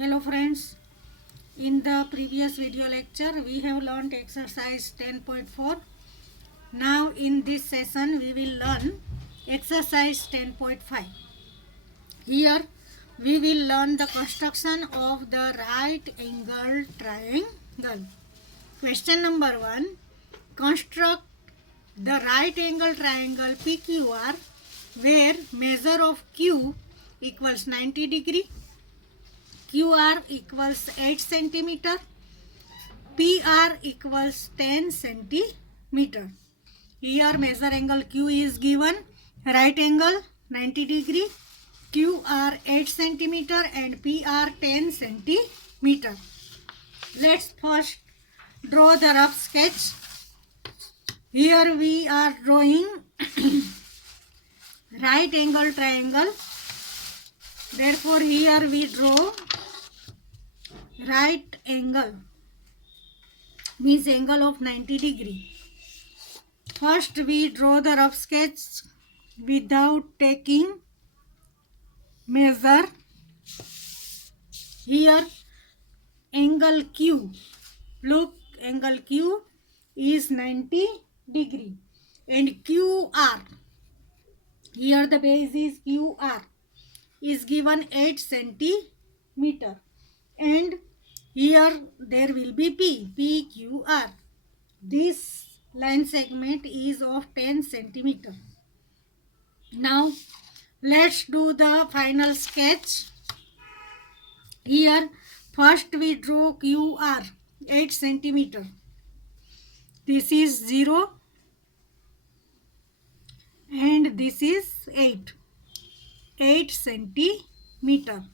Hello friends, in the previous video lecture we have learned exercise 10.4. Now in this session we will learn exercise 10.5. Here we will learn the construction of the right angle triangle. Question number 1. Construct the right angle triangle PQR where measure of Q equals 90 degree, QR equals 8 centimeter, PR equals 10 centimeter. Here measure angle Q is given, right angle 90 degree, QR 8 centimeter and PR 10 centimeter. Let's first draw the rough sketch. Here we are drawing right angle triangle. Therefore here we draw right angle, means angle of 90 degree. First we draw the rough sketch without taking measure. Here angle Q, look, angle Q is 90 degree and QR, here the base is QR, is given 8 centimeter and here there will be PQR. This line segment is of 10 centimeter. Now let's do the final sketch. Here first we draw QR 8 centimeter. This is 0 and this is 8 centimeter.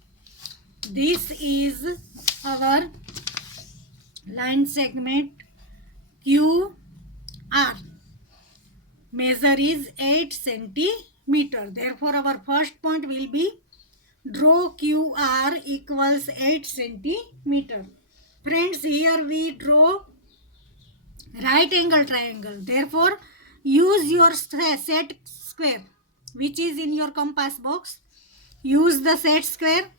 This is our line segment QR. Measure is 8 centimeter. Therefore our first point will be draw QR equals 8 centimeter. Friends, here we draw right angle triangle. Therefore use your set square which is in your compass box. Use the set square.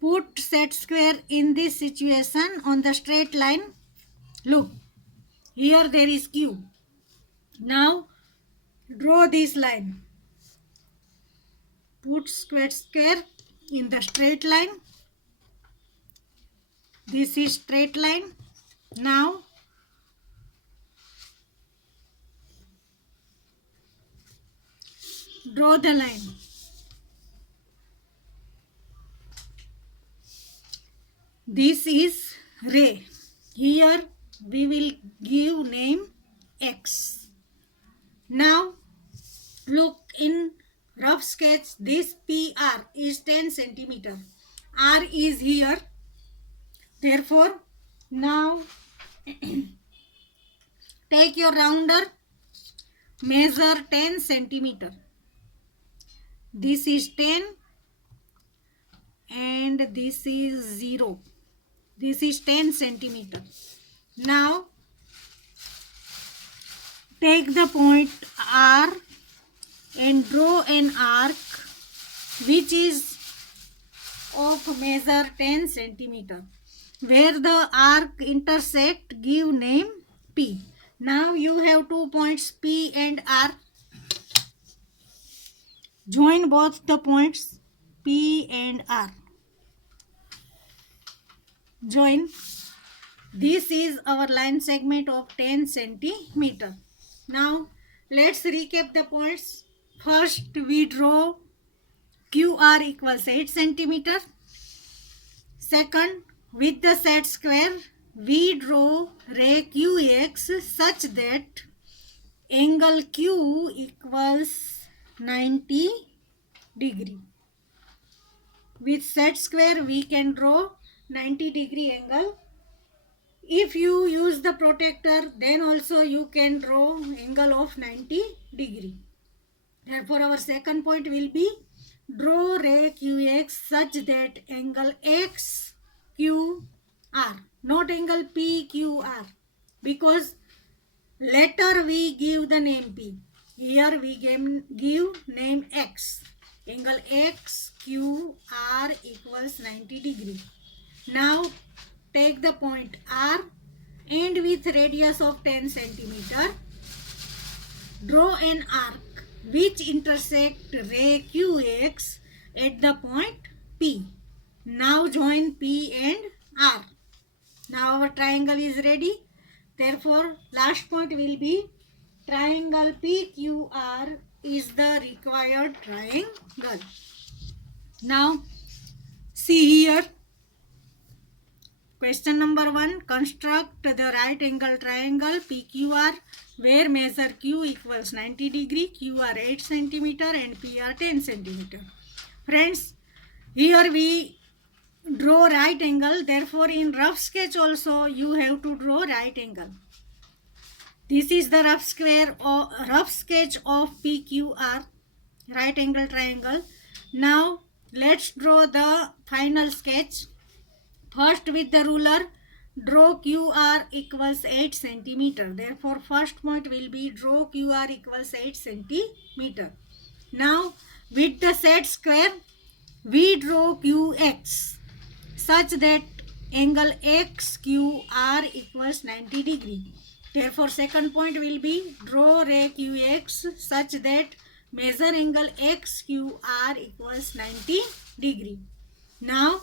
Put set square in this situation on the straight line. Look, here there is Q. Now draw this line. Put square in the straight line. This is straight line. Now draw the line. This is ray. Here we will give name X. Now look in rough sketch, this PR is 10 centimeter. R is here. Therefore now take your rounder, measure 10 centimeter. This is 10 and this is 0. This is 10 centimeter. Now take the point R and draw an arc which is of measure 10 centimeter. Where the arc intersect, give name P. Now you have 2 points P and R. Join both the points P and R. Join. This is our line segment of 10 centimeter. Now let's recap the points. First we draw QR equals 8 centimeter. Second, with the set square we draw ray QX such that angle Q equals 90 degree. With set square we can draw 90 degree angle. If you use the protractor, then also you can draw angle of 90 degree. Therefore our second point will be draw ray QX such that angle XQR, not angle PQR, because later we give the name P. Here we give name X. Angle XQR equals 90 degree. Now take the point R and with radius of 10 centimeter, draw an arc which intersect ray QX at the point P. Now join P and R. Now our triangle is ready. Therefore, last point will be triangle PQR is the required triangle. Now, see here. Question number 1. Construct the right angle triangle PQR where measure Q equals 90 degree, QR 8 centimeter and PR 10 centimeter. Friends, here we draw right angle. Therefore, in rough sketch also you have to draw right angle. This is the rough sketch of PQR, right angle triangle. Now, let's draw the final sketch. First, with the ruler, draw QR equals 8 centimeter. Therefore, first point will be draw QR equals 8 centimeter. Now, with the set square, we draw QX such that angle XQR equals 90 degree. Therefore, second point will be draw ray QX such that measure angle XQR equals 90 degree. Now,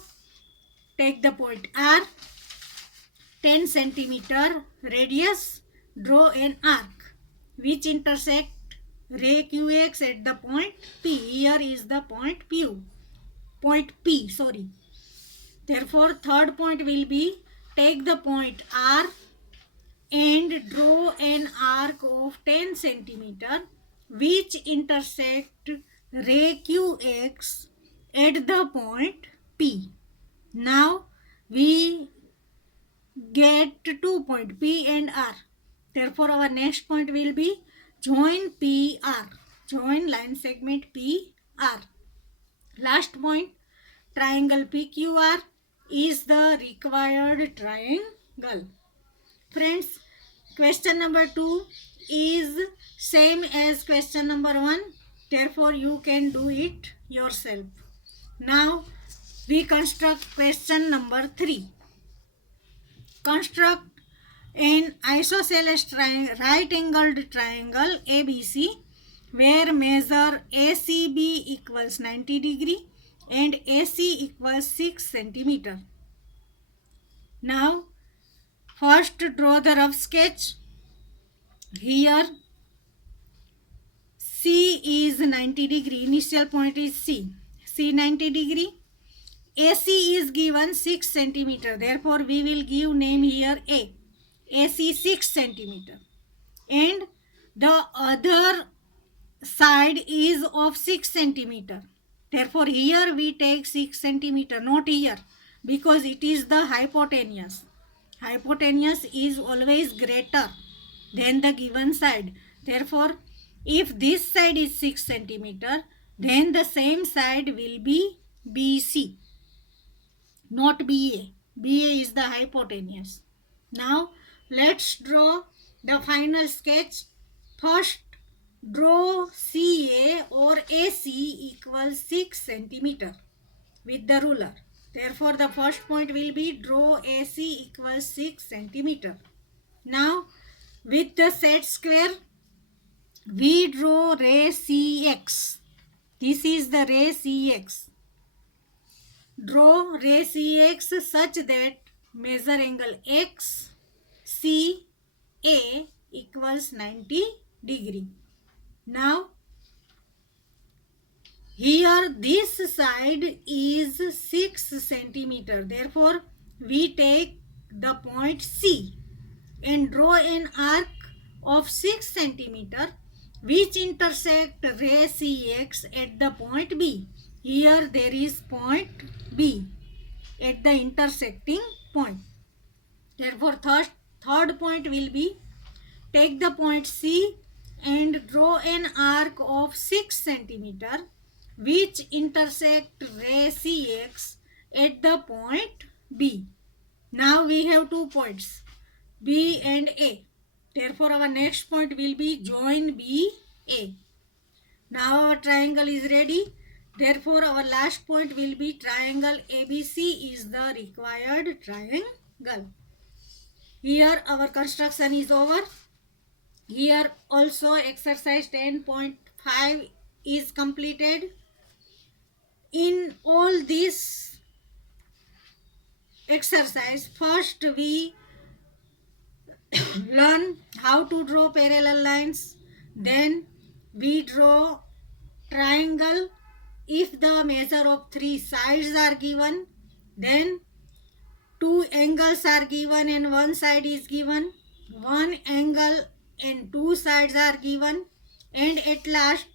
take the point R, 10 centimeter radius, draw an arc which intersect ray QX at the point P. Here is the point P. Therefore, third point will be take the point R and draw an arc of 10 centimeter which intersect ray QX at the point P. Now we get 2 points P and R. Therefore, our next point will be join PR. Join line segment PR. Last point, triangle PQR is the required triangle. Friends, question number 2 is same as question number 1. Therefore, you can do it yourself. Now, we construct question number 3. Construct an isosceles right angled triangle ABC where measure ACB equals 90 degree and AC equals 6 centimeter. Now, first draw the rough sketch. Here C is 90 degree. Initial point is C. C 90 degree. AC is given 6 centimeter. Therefore, we will give name here A. AC 6 centimeter. And the other side is of 6 centimeter. Therefore, here we take 6 centimeter, not here, because it is the hypotenuse. Hypotenuse is always greater than the given side. Therefore, if this side is 6 centimeter, then the same side will be BC, not BA. BA is the hypotenuse. Now, let's draw the final sketch. First, draw CA or AC equals 6 centimeter with the ruler. Therefore, the first point will be draw AC equals 6 centimeter. Now, with the set square, we draw ray CX. This is the ray CX. Draw ray CX such that measure angle XCA equals 90 degree. Now, here this side is 6 centimeter. Therefore, we take the point C and draw an arc of 6 centimeter which intersect ray CX at the point B. Here there is point B at the intersecting point. Therefore, third point will be take the point C and draw an arc of 6 centimeter which intersect ray CX at the point B. Now we have 2 points B and A. Therefore, our next point will be join B, A. Now our triangle is ready. Therefore, our last point will be triangle ABC is the required triangle. Here our construction is over. Here also exercise 10.5 is completed. In all this exercise, first we learn how to draw parallel lines. Then we draw triangle if the measure of three sides are given. Then two angles are given and one side is given. One angle and two sides are given. And at last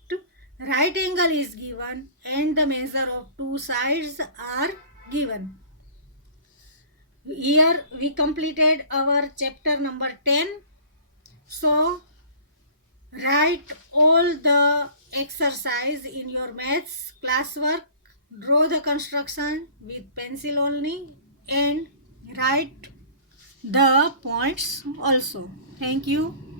right angle is given and the measure of two sides are given. Here we completed our chapter number 10. So write all the exercise in your maths classwork, draw the construction with pencil only and write the points also. Thank you.